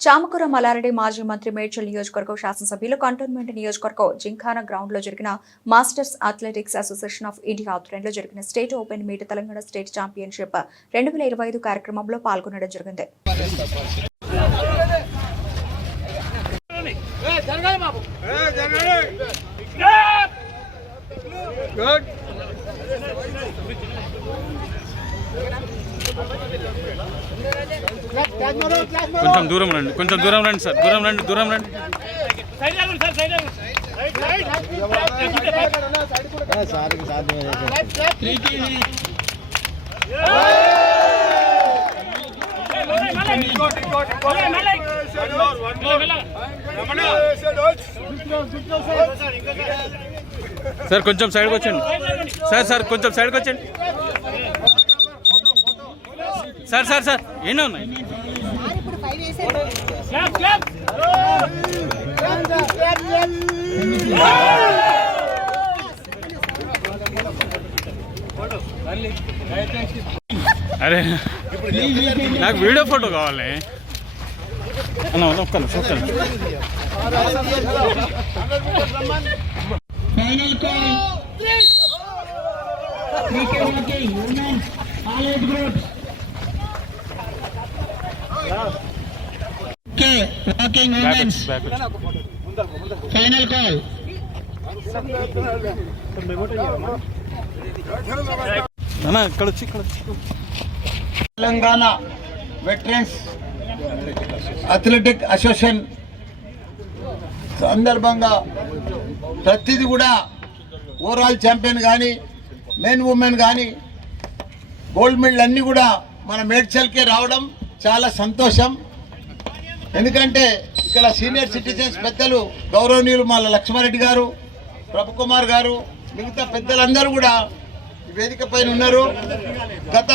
చామకూర మలారెడ్డి మాజీ మంత్రి మేడ్చల్ నియోజకవర్గం శాసనసభ్యులు కంటోన్మెంట్ నియోజకవర్గం జింఖానా గ్రౌండ్లో జరిగిన masters athletics association of India ఆధ్వర్యంలో జరిగిన state open meet Telangana state championship రెండు వేల ఇరవై ఐదు కార్యక్రమంలో పాల్గొనడం జరిగింది. కొంచెం దూరం రండి. కొంచెం దూరం రండి సార్. దూరం రండి దూరం రండి. సార్ కొంచెం సైడ్కి వచ్చండి సార్ సార్ కొంచెం సైడ్కి వచ్చండి సార్ సార్ సార్ ఎన్నో ఉన్నాయి? అరే నాకు వీడియో ఫోటో కావాలి. అన్న అన్న, ఒక్క నిమిషం, ఒక్క నిమిషం. ఇక్కడ వచ్చి ఇక్కడ వచ్చి. తెలంగాణ వెటరన్స్ అథ్లెటిక్ అసోసియేషన్ సందర్భంగా ప్రతిదీ కూడా ఓవరాల్ ఛాంపియన్ కానీ మెన్ ఉమెన్ కానీ గోల్డ్ మెడల్ అన్నీ కూడా మన మేడ్చల్కే రావడం చాలా సంతోషం. ఎందుకంటే ఇక్కడ సీనియర్ సిటిజన్స్ పెద్దలు గౌరవనీయులు మళ్ళీ లక్ష్మారెడ్డి గారు ప్రభుకుమార్ గారు మిగతా పెద్దలందరూ కూడా వేదిక పైన ఉన్నారు. గత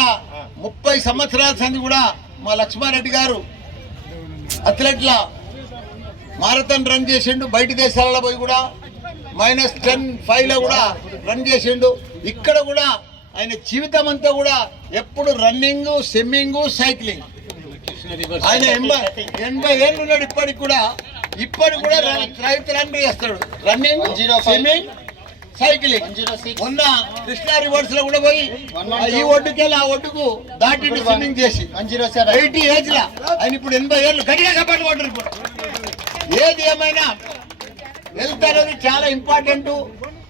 ముప్పై సంవత్సరాల సంది కూడా మా లక్ష్మారెడ్డి గారు అథ్లెట్ల మారథాన్ రన్ చేసిండు బయట దేశాలలో పోయి కూడా మైనస్ టెన్ ఫైవ్లో కూడా రన్ చేసిండు. ఇక్కడ కూడా ఆయన జీవితం అంతా కూడా ఎప్పుడు రన్నింగ్ స్విమ్మింగ్ సైక్లింగ్. ఆయన ఎనభై ఎనభై ఏళ్ళు ఉన్నాడు ఇప్పటికి కూడా. ఇప్పటికి కూడా రైతు రన్ చేస్తాడు. రన్నింగ్ స్విమ్మింగ్ సైక్లింగ్ మొన్న కృష్ణా రివర్స్లో కూడా పోయి ఈ ఒడ్డుకెళ్ళి ఆ ఒడ్డుకు దాటి స్విమ్మింగ్ చేసి. ఎయిటీ ఏజ్ లా. ఆయన ఇప్పుడు ఎనభై ఏళ్ళు గట్టిగా సపాటు పడ్డారు ఇప్పుడు. ఏది ఏమైనా. హెల్త్ అనేది చాలా ఇంపార్టెంట్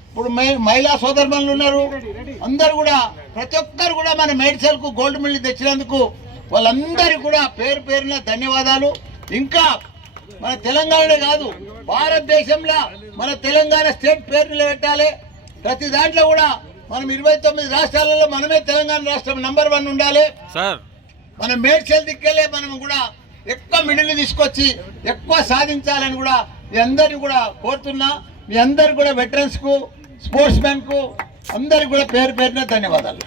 ఇప్పుడు మహి- మహిళా సోదరులు ఉన్నారు. అందరు కూడా ప్రతి ఒక్కరు కూడా మన మేడ్చల్కు గోల్డ్ మెడల్ తెచ్చినందుకు వాళ్ళందరికీ కూడా పేరు పేరున ధన్యవాదాలు. ఇంకా మన తెలంగాణనే కాదు భారతదేశంలో మన తెలంగాణ స్టేట్ పేరు నిలబెట్టాలి. ప్రతి దాంట్లో కూడా మనం ఇరవై తొమ్మిది రాష్ట్రాలలో మనమే తెలంగాణ రాష్ట్రం నంబర్ వన్ ఉండాలి. మనం మేడ్చల్ దిక్కెళ్ళే మనం కూడా ఎక్కువ మిడిల్ తీసుకొచ్చి ఎక్కువ సాధించాలని కూడా మీ అందరిని కూడా కోరుతున్నా. మీ అందరు కూడా వెటరన్స్కు స్పోర్ట్స్ మ్యాన్కు అందరికి కూడా పేరు పేరున ధన్యవాదాలు.